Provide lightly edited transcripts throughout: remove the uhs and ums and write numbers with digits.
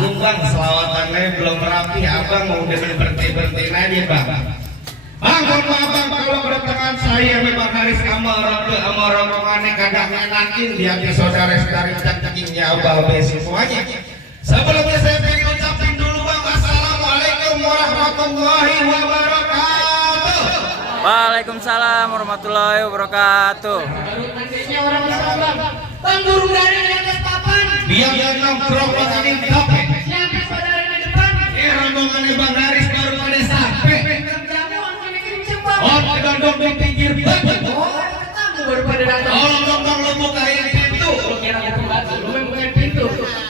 tanggung bang, selawatannya belum rapi, abang mau dengan berhenti aja bang. Bang, mohon maaf bang, kalau kedatangan saya memang Haris sama rombongannya kagak ngenakin di hati saudara-saudari cacingnya abah besi semuanya. Sebelumnya saya pengen ucapin dulu bang, assalamualaikum warahmatullahi wabarakatuh. Waalaikumsalam warahmatullahi wabarakatuh. Orang Islam bang, burung dari atas papan. Biar dia nongkrong begini topeng. Siapa saudara di depan? Rombongannya bang Haris baru pada sampai. Kamu angkat kenceng bang. Oh, dodong di pinggir banget. Oh, kamu baru pada datang. Tolong dong bang, lu bukain pintu. Lu kira aku batu, lu membukain pintu.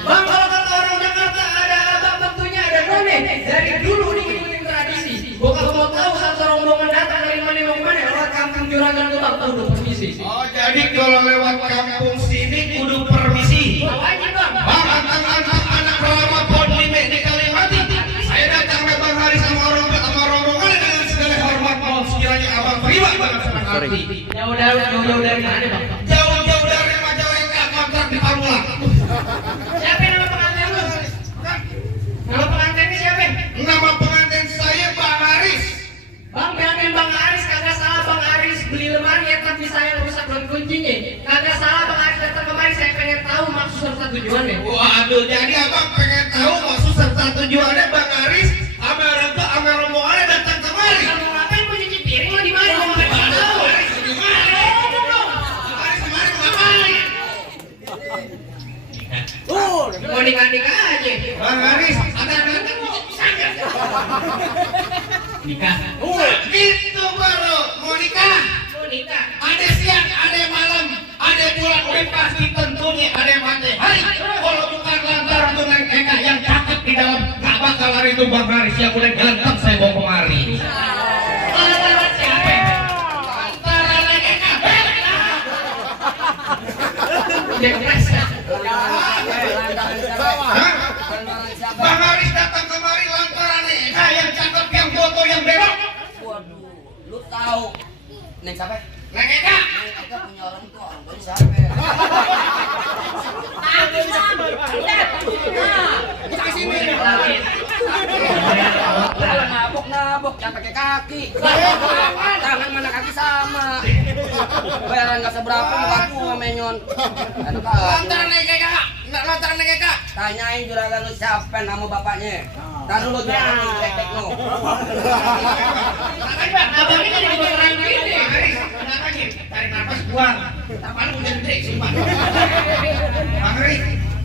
Bang, kalau kata orang Jakarta ada abang, tentunya ada none. Dari dulu nih tradisi. Gua kalau mau tahu satu rombongan datang dari mana mau kemana, lewat kampung Juragan tuh bang, kudu permisi. Oh, jadi kalau lewat kampung sini kudu permisi. Wajib bang. Bang, antang-antang anak lama pohon lime di Kalimati. Saya datang ke Bang Haris sama rombongan dengan segala hormat, mohon sekiranya abang terima banget senang hati. Jauh-jauh dari mana bang? Jauh-jauh dari Majalengka, kontrak di Pamulang. Siapa nama pengantin lu? Nama pengantinnya siapa? Nama pengantin saya Bang Haris. Bang, bilangin Bang Haris, kagak salah Bang Haris beli lemari ya, tapi saya rusak dan kuncinya. Kagak salah Bang Haris datang kemari, saya pengen tahu maksud serta tujuannya. Waduh, jadi abang pengen tahu maksud serta tujuannya Bang Haris sama rombongannya datang kemari. Kamu ngapain mau cuci piring lo di mana? Mau nggak tahu? Haris di mana? Haris kemarin ngapain? Mau nikah-nikah aja. Bang Haris, ada datang bisa nggak? Nikah. Gitu baru mau nikah. Mau nikah. Ada siang, ada malam, ada bulan, udah pasti tentunya ada matahari. Kalau bukan lantaran tuh Neng Eka yang cakep di dalam, nggak bakal hari itu Bang Haris yang udah ganteng saya bawa kemari. Lantaran siapa? Lantaran Neng Eka. Dia kepres. Hah? Bang Haris datang kemari lantaran Neng Eka yang cakep, yang foto, yang belok. Waduh, lu tahu Neng siapa? Neng Eka. Neng Eka punya orang tua, orang tuanya siapa? Kita kesini. Kalau nabok jangan pakai kaki. Tangan mana kaki sama. Bayaran nggak seberapa muka gua menyon. Enak aja. Lantaran Neng Eka. Nggak lantaran Neng Eka. Tanyain juragan lu siapa nama bapaknya. Tahan dulu juragan lu lepek lu. Abang ini jadi beneran gini. Bang Haris, kenapa nih? Tarik nafas buang. Apaan lu udah gede, sumpah. Bang Haris,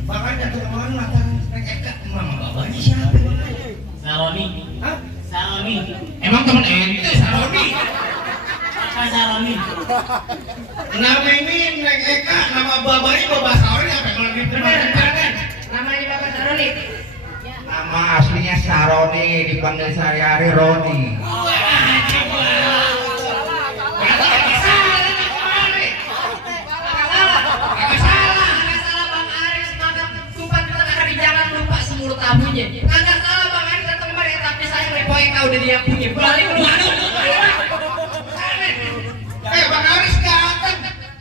Bang Haris datang kemari lantaran Neng Eka. Mama bapaknya siapa? Saroni. Hah? Saroni. Emang temen ente Saroni? Apa Saroni? Nama ini Neng Eka, nama bapaknya Bapak Saroni apa yang lagi kan? Namanya Bapak Saroni. Nama aslinya Saroni, dipanggil saya Roni. Tabunya. Kagak salah Bang Haris datang kemari, tapi saya ngepoin kau udah dia punya. Balik lu. Bang Haris datang.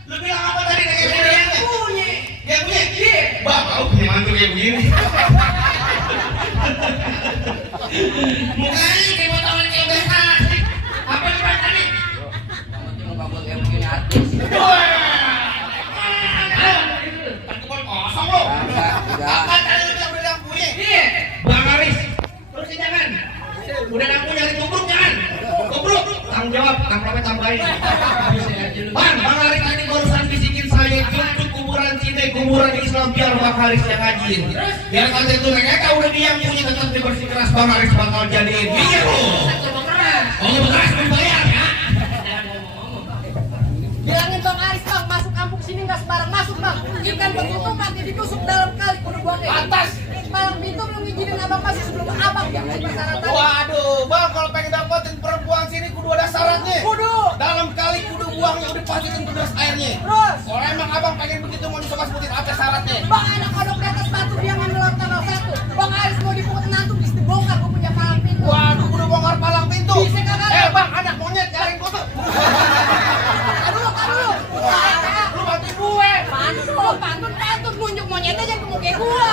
Lu bilang apa tadi Neng Eka? Dia punya. Dia punya? Iya. Bang, kau punya mantu kayak begini. Mukanya kayak mau tawarin kayak udah asik. Apa sih Bang tadi? Yang penting muka gua kayak begini artis. Kebun kosong lo. Enggak. Apa tadi lu bilang punya? Iya. Bang Haris, terus jangan. Udah ngaku nyari tubruk jangan. Tubruk, tanggung jawab, tanggung tambahin. Bang Haris tadi barusan bisikin saya untuk kuburan Cine, kuburan Islam biar Bang Haris yang ngajin. Biar kata itu Neng Eka udah diam punya tetap dibersih keras Bang Haris bakal jadiin. Iya loh. Oh beras dibayar ya. Bilangin Bang Haris bang, masuk kampung sini nggak sembarang masuk bang. Ikan begitu mati ditusuk dalam kali kudu buangnya. Atas. Palang pintu belum ngizinin abang masuk sebelum abang yang persyaratan. Waduh, Bang kalau pengen dapetin perempuan sini kudu ada syaratnya. Kudu. Dalam kali kudu buangnya udah pasti tentu deras airnya. Terus. Kalau emang abang pengen begitu mau dicoba sebutin apa syaratnya? Bang anak kodok di atas batu dia ngambil laut tanggal 1. Bang Haris mau dipukul nantu bisa dibongkar gue punya palang pintu. Waduh, kudu bongkar palang pintu. Bisa kagak? Bang, anak monyet cariin gua tuh. Aduh. Lu bantuin gue. Pantun nunjuk monyetnya jangan ke muka gua.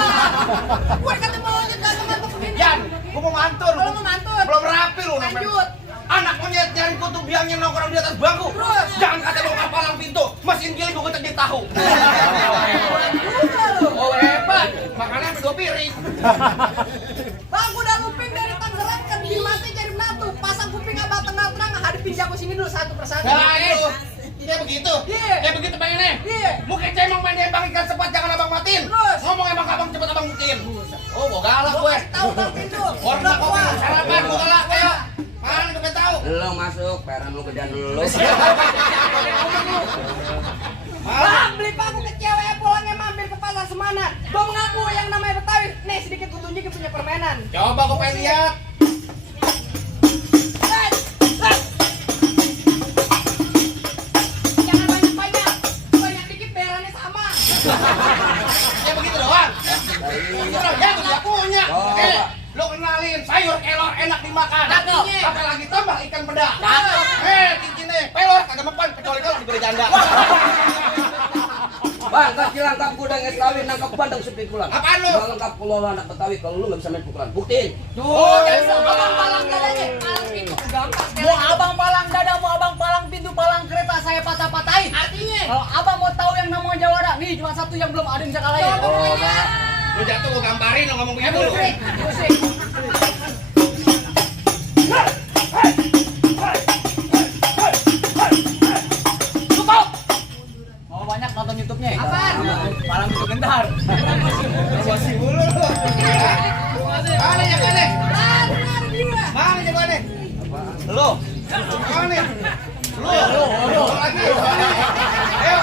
Gue kata mau aja kagak mantap begini. Yan, gua mau mantur. Kalau mau mantul. Belum rapi lu. Lanjut. Anak monyet nyari kutub biangnya nongkrong di atas bangku. Terus? Jangan kata bongkar palang pintu. Mesin giling gua ketek di tahu. Oh hebat. Makannya sampai 2 piring. Bang, udah luping dari Tangerang kan di mati jadi menantu. Pasang kuping abah tenang-tenang hadapin jago sini dulu satu persatu. Nah itu. Kayak begitu. Iya. Kayak begitu pengennya. Iya. Mungkin cemong main dembang ikan cepat jangan abang matiin. Terus? Ngomong emang abang cepet abang matiin. Oh gua galak gue. Tahu bang pintu. Warna kopi sarapan gua galak ayo. Mana gue tahu. Lo masuk, peran lu gedean dulu. Bang, beli paku ke cewek pulangnya mampir ke pasar Semanat. Gua mengaku yang namanya Betawi. Nih sedikit gua tunjukin punya permainan. Coba gua pengen lihat. Jangan banyak-banyak. Banyak dikit berannya sama. Ya begitu doang. Ya gua nggak punya. Lo kenalin sayur kelor enak dimakan. Cakep. Apa lagi tambah ikan peda. Cakep. Cincinnya pelor kagak mempan kecuali kalau diberi janda. Bang, kecil lengkap gua udah ngesawin, nangkap bandeng sepikulan. Apaan lu? Gak lengkap kalau lu anak Betawi, kalau lu gak bisa main pukulan. Buktiin. Jadi abang palang dadanya. Palang pintu gampang. Mau abang palang dada, mau abang palang pintu, palang kereta, saya patah-patahin. Artinya. Kalau abang mau tahu yang namanya jawara, nih cuma satu yang belum ada yang bisa kalahin. Lu jatuh gua gamparin lo ngomong begitu. Musik, musik. Cukup. Mau banyak nonton YouTube-nya? Apaan? Palang pintu gentar. Masih mulu. Mana jagoannya? Benar dia. Mana jagoannya? Lu. Mana? Lu lagi. Ayo.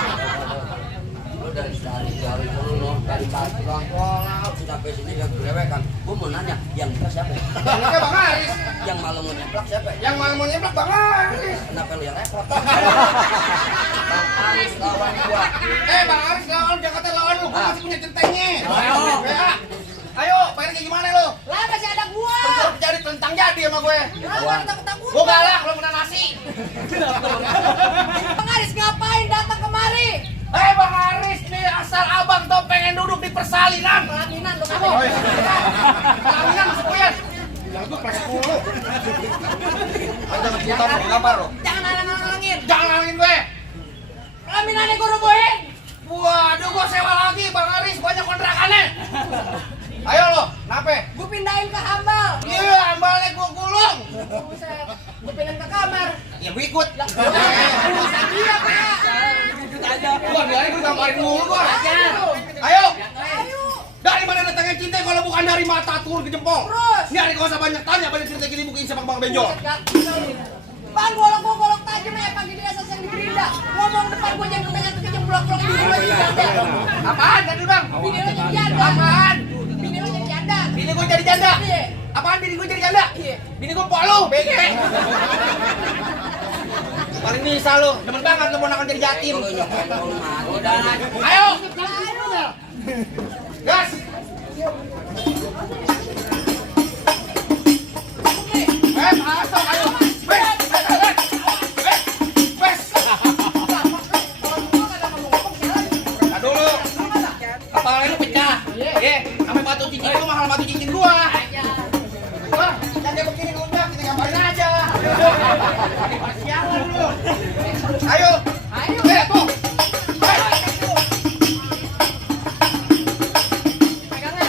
Lu dari dulu, dari pagi bang, sampai sini yang gelewekan. Gua mau nanya, yang bekas siapa? Ini Bang Aris. Yang malam mau nyeplak siapa? Yang malam mau nyeplak Bang Aris. Kenapa lu yang repot? Bang Aris lawan gua. Bang Aris lawan Jakarta lawan lu. Gua masih punya centengnya. Ayo. Ya. Ayo, pengen kayak gimana lu? Lah masih ada gua. Lu jadi tentang jadi sama gue. Lah takut-takut. Gua galak lu kena nasi. Bang Aris ngapain datang kemari? Bang Aris nih asal abang tuh pengen duduk di persalinan. Pelaminan lu kamu. Pelaminan masuk kuyan. Jangan gue pas 10. Ada ngeputar gambar lo. Jangan halang-halangin. Jangan ngalangin gue. Pelaminannya gua rubuhin. Waduh, gua sewa lagi Bang Aris, banyak kontrakannya. Ayo lo, nape? Gua pindahin ke Hambal. Iya, ambalnya gua gulung. Buset. Gua pindahin ke kamar. Ya gua ikut. Masa dia, Pak? Gua biarin gua gambarin mulu gua. Ayo. Ayo. Dari mana datangnya cinta kalau bukan dari mata turun ke jempol? Terus. Ini hari gak usah banyak tanya, banyak cerita gini bukin sepak bang benjol. Bang, golok tajam ya pagi dia yang di Gerinda. Ngomong depan gua jangan kebanyakan kejemplok-jemplok bini lo jadi janda. Apaan tadi bang? Bini lo jadi janda. Apaan? Bini lo jadi janda. Bini gua jadi janda? Iya. Apaan bini gua jadi janda? Iya. Bini gua empok lu, bete. Paling bisa lu, demen banget lu mau jadi yatim. Lu nyobain kalau mati. Ayo, Ayo. gas. Masuk, ayo. Nah dulu, kepala lu pecah. Sampai batu cincin lu mahal batu cincin gua. Wah, jangan begini udah, kita gambarin aja. Sialan lu. Ayo. Ayo. Tuh. Pegangan.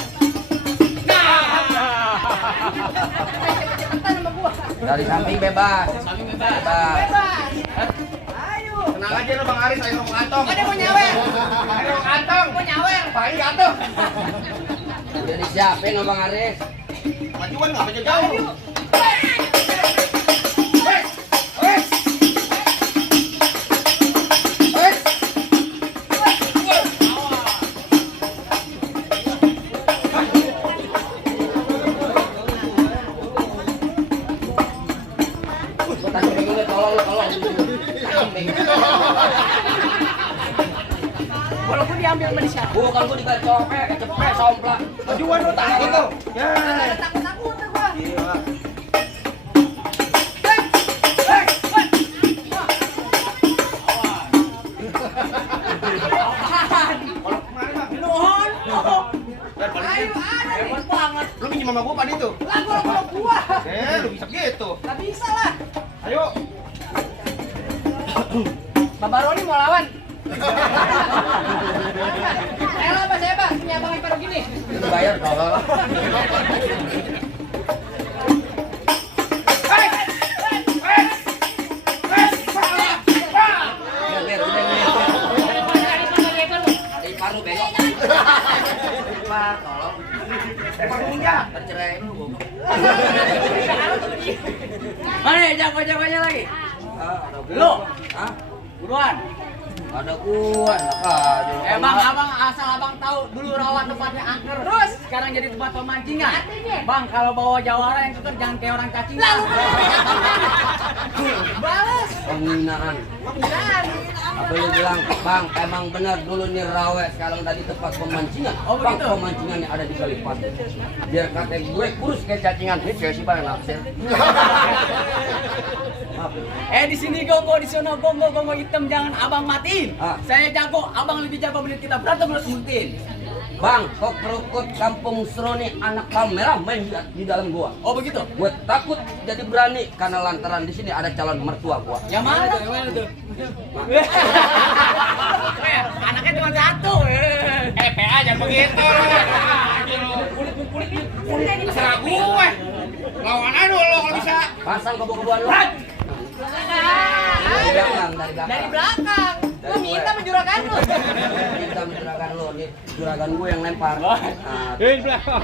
Cepetan sama gua. Dari samping bebas. Bebas. Bebas. Ayo. Tenang aja lu Bang Aris, ayo mau kantong. Ada mau nyawer. Ayo kantong. Mau nyawer. Paling jatuh. Udah disiapin sama Bang Aris. Majuan nggak maju jauh. Tadi bingung tolong. Walaupun diambil sama di siapa. Bukan gua dikasih copet, cepet, somplak. Majuan lu takut tuh. Ya. Takut-takut gua. Iya. Nuhun. Ayo, ada nih. Hebat banget. Lu minjem sama gua pan itu. Lah gua. Lu bisa gitu. Gak bisa lah. Ayo. Bapak Roni mau lawan. Ayo lah Mas, saya Bang. Ini abang ipar gini. Bayar kalau Paru bengok. Pak, tolong. Tercerai dulu. Mana jago-jagonya lagi? Lu? Hah? Buruan. Ada gua, enak aja. Bang, abang asal abang tahu dulu rawa tempatnya angker. Terus sekarang jadi tempat pemancingan. Bang, kalau bawa jawara yang tuker jangan kayak orang cacing. Lalu balas. Penghinaan. Apa lu bilang, Bang, emang benar dulu nih rawe sekarang tadi tempat pemancingan. Oh, Bang, begitu? pemancingannya ada di Kalipanti. Biar kata gue kurus kayak cacingan. Ini cewek sih Bang, naksir. Maaf. Di sini gongo, di sana gongo hitam jangan abang matiin. Ah. Saya jago, abang lebih jago menit kita berantem harus mutin. Bang, kok kerukut kampung Seroni anak kamera main di dalam gua. Oh begitu? Gue takut jadi berani karena lantaran di sini ada calon mertua gua. Yang mana tuh? Yang mana tuh? Anaknya cuma satu. PA jangan begitu. Kulit terserah gue. Lawan aja dulu kalau bisa. Pasang kebo-keboan lu. Dari belakang. Dari belakang. Gua Dari minta gue. menjuragan lu. Minta menjuragan lu nih. Juragan gue yang lempar. Di belakang.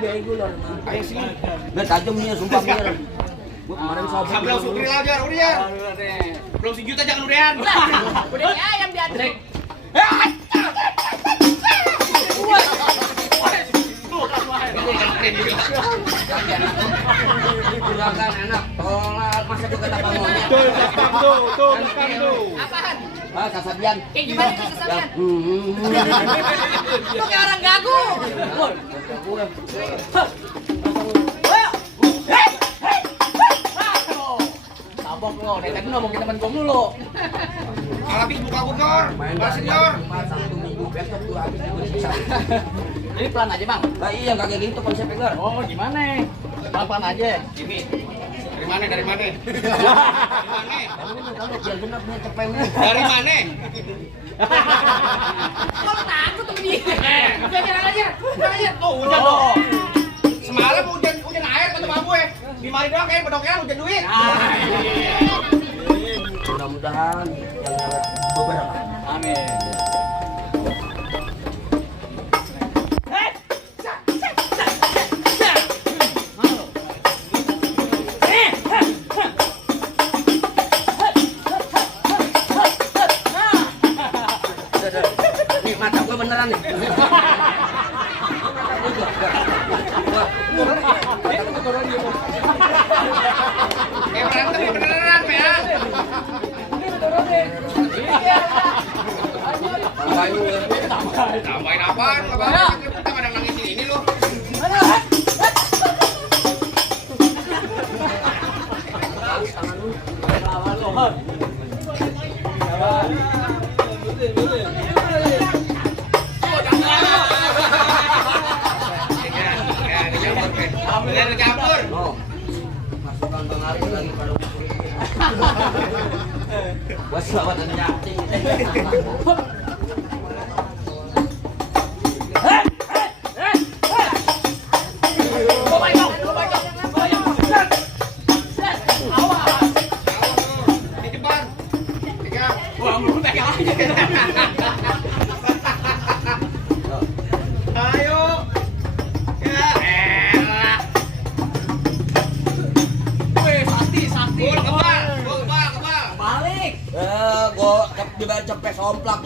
Bego lu. Ayo sini. Gue tajam nih sumpah bener. Gue kemarin sobek. Belum sukri aja, udah. Belum sejuta jangan udahan. Udah kayak ayam diadrek. Juragan enak. Tolak masa gue kata bang monyet. Tuh belakang tuh. Apaan? Ah, kasabian. Kayak gimana nih kesabian? Lu kayak orang gagu. Tabok lo, dari tadi ngomongin temen gue dulu. Kalau habis buka gor, Pak Senior. Satu minggu besok gue habis gue sisa. Jadi pelan aja bang. Lah iya kagak gitu konsepnya Gar. Oh gimana? Pelan aja. Ini dari mana? Dari mana? Kalau biar benar punya cepemnya. Dari mana? Kalau takut tuh dia. Udah jalan aja. Jalan aja. Oh, hujan dong. Semalam hujan air kata babu ya. Di mari doang kayak pedokean hujan duit. Mudah-mudahan yang beberapa. Amin. Nih mata gue beneran nih. Kayak berantem ya beneran, ya. Tambahin apaan? Kita pada nangisin ini lu. Udah campur. Oh, masukkan Bang Arif lagi pada kulit. Gua selamat dan cacing. Dicebar. Tiga. Ayo. Ya elah. Sakti. Kebal. Balik. Gua dibayar cepet somplak.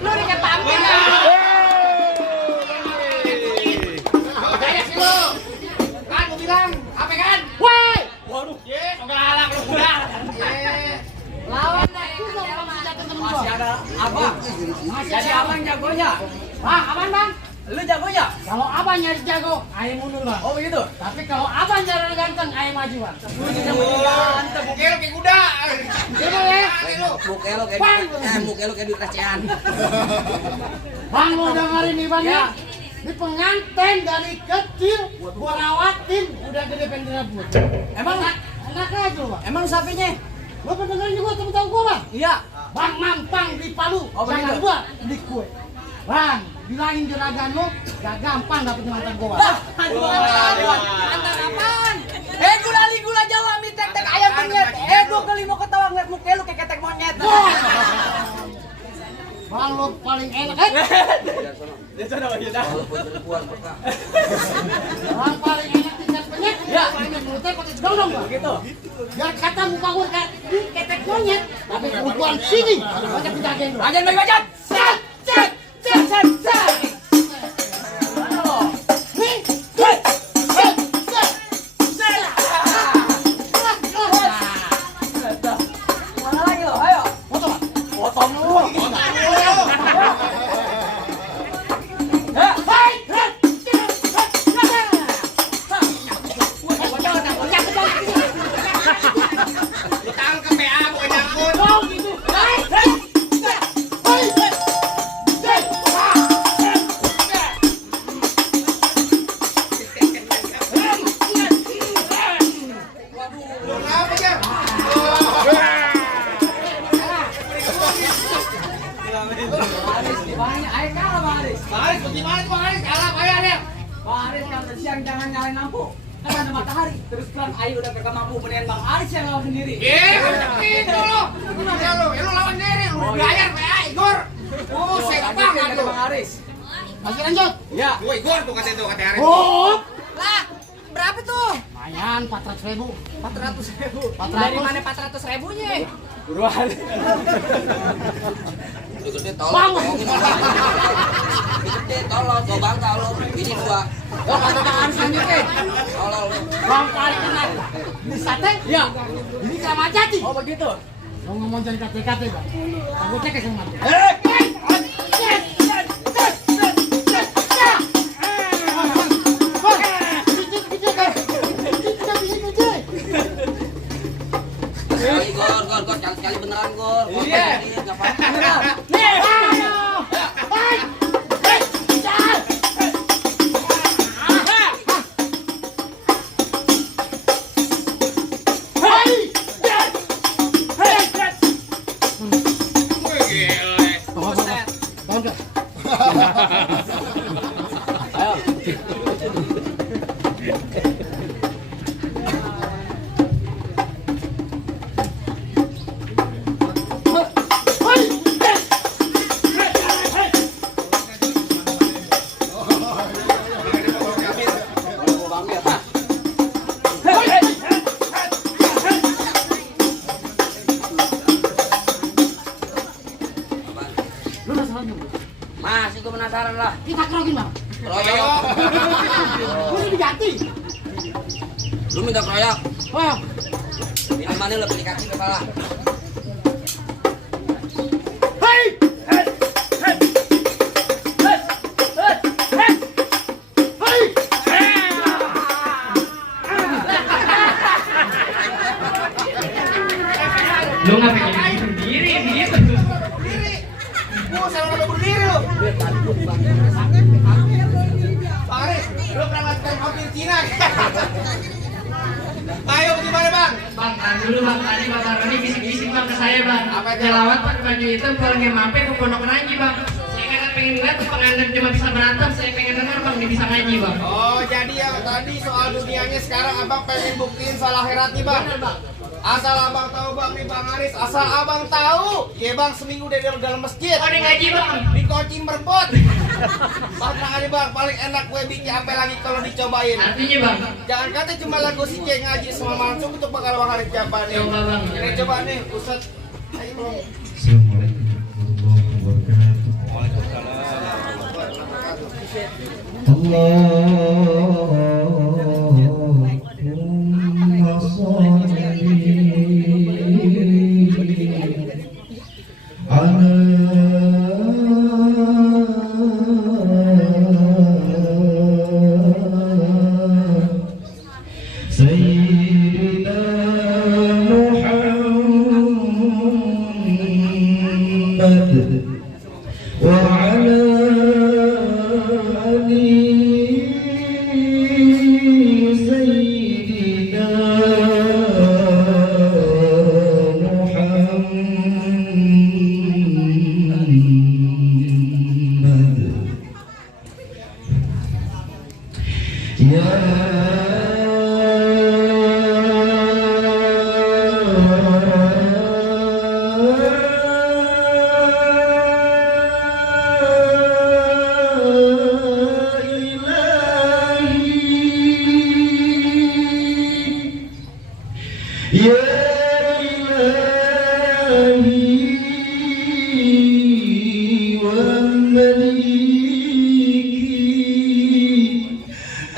Lu diketampil. Masih ada abang. Jadi abang jagonya. Bang, aman bang? Lu jagonya? Kalau abang nyari jago, ayo mundur bang. Oh begitu? Tapi kalau abang nyari ganteng, ayo maju bang. Lu juga ganteng. Mukil kayak kuda. Coba ya. Muka lu kayak duit recehan. Bang mau dengerin nih bang ya? Ini pengantin dari kecil gua rawatin udah gede pengen rambut. Emang enak aja bang. Emang sapinya? Gua pernah dengerin juga temen-temen gua bang. Iya. Bang mampang di Palu, jangan gua di kue. Bang, bilangin juragan lu gak gampang dapet mantan gua. Aduh, mantan apaan? Gula Jawa mie tek-tek ayam penyet. Gua kali mau ketawa ngeliat muka lu kayak ketek monyet. Bang lu paling enak Bang paling enak tingkat penyet. Ya, penyet mulutnya kotek dong bang. Gitu. Biar kata muka gua kayak ketek monyet, tapi ukuran sini banyak penjagaan lu. Ajan bagi bacat. Set. Mana lo? Nih. Mana lagi lo? Ayo. Potong lu. Tangkep PA bukan nyangkut. Oh gitu. Kenapa ya? Banyak air kalah Bang Aris. Bang Aris, bagaimana tuh Bang Aris? Kalah apa ya? Bang Aris kalau siang jangan nyalain lampu. Kan ada matahari. Terus kan ayo udah kagak mampu mendingan Bang Aris yang lawan sendiri. Itu lo. Ya lo lawan diri, lu bayar PA Igor. Saya banget tuh. Bang Aris. Masih lanjut. Ya. Gue Igor tuh kata itu kata Aris. Oh. Lah, berapa tuh? Lumayan 400.000. 400.000. 400. Dari mana 400.000-nya? Buruan. Gede tolong. Gede tolong, gua bangga lo. Ini dua. Oh, kata Bang Aris lanjutin. Tolong lo. Bang paling enak. Ini sate? Iya. Ini Kramat Jati. Oh begitu. Lo ngomong jangan kate-kate bang. Aku cek ke sama dia. Gor, sekali beneran Gor. Iya. Enggak apa-apa. Nih, ayo. Masih gua penasaran lah. Kita kerokin bang. Kroyok. Udah diganti. Lu minta kroyok. Wah, Ini mana lo beli kaki kepala? Lu ngapain jadi berdiri gitu? Gua sama udah berdiri lu. Bang Aris, lu pernah ngeliat hampir Cina? Ayo gimana bang? Bang, dulu bang, tadi Bang Roni bisik-bisik bang ke saya bang. Apa jelawat pakai baju hitam kalau nggak mampir ke pondok ngaji bang. Saya kan pengen lihat tuh pengantin cuma bisa berantem, saya pengen dengar bang, dia bisa ngaji bang. Oh jadi yang tadi soal dunianya sekarang abang pengen buktiin soal akhiratnya bang. Asal abang tahu bang nih Bang Aris, asal abang tahu, ya bang seminggu dari dalam masjid. Oh, dia ngaji bang. Di coaching berbot. Bang tenang aja bang, paling enak gue bikin apa lagi kalau dicobain. Artinya bang, Jangan kata cuma lagu si Ceng ngaji semua malam cukup untuk bakal Bang Aris coba nih. coba bang. Ini coba nih, Ustaz. Ayo bang. Assalamualaikum warahmatullahi wabarakatuh.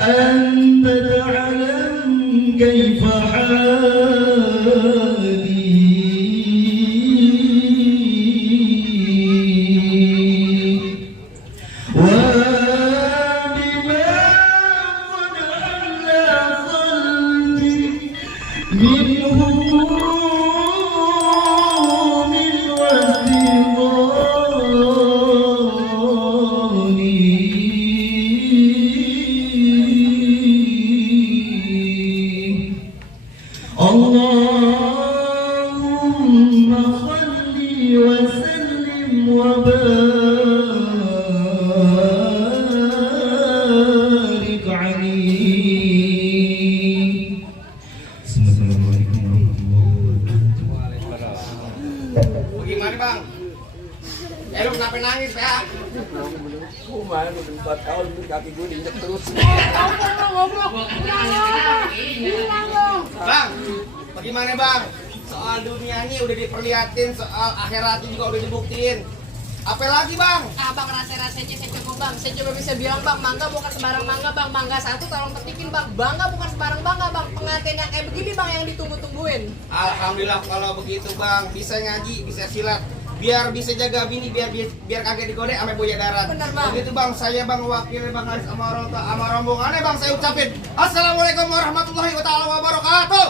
أنت تعلم كيف حالي وبما قد حل قلبي من هموم واستغفاري اللهم صل وسلم وبارك عليه. Assalamualaikum warahmatullahi wabarakatuh. Bagaimana bang? Lu kenapa nangis ya? Kumain udah 4 tahun kaki gue diinjek terus. Bang, bagaimana bang? Soal dunianya udah diperlihatin, soal akhiratnya juga udah dibuktiin. Apa lagi bang? Abang rasa-rasanya saya cukup bang. Saya cuma bisa bilang bang, mangga bukan sembarang mangga bang. Mangga satu tolong petikin bang. Bangga bukan sembarang bangga bang. Pengantin yang kayak begini bang yang ditunggu-tungguin. Alhamdulillah kalau begitu bang, bisa ngaji, bisa silat. Biar bisa jaga bini, biar kagak digodek sama buaya darat. Bener, Bang. Begitu bang, saya bang wakil bang Aris sama orang tua sama rombongannya bang, saya ucapin Assalamualaikum warahmatullahi wabarakatuh.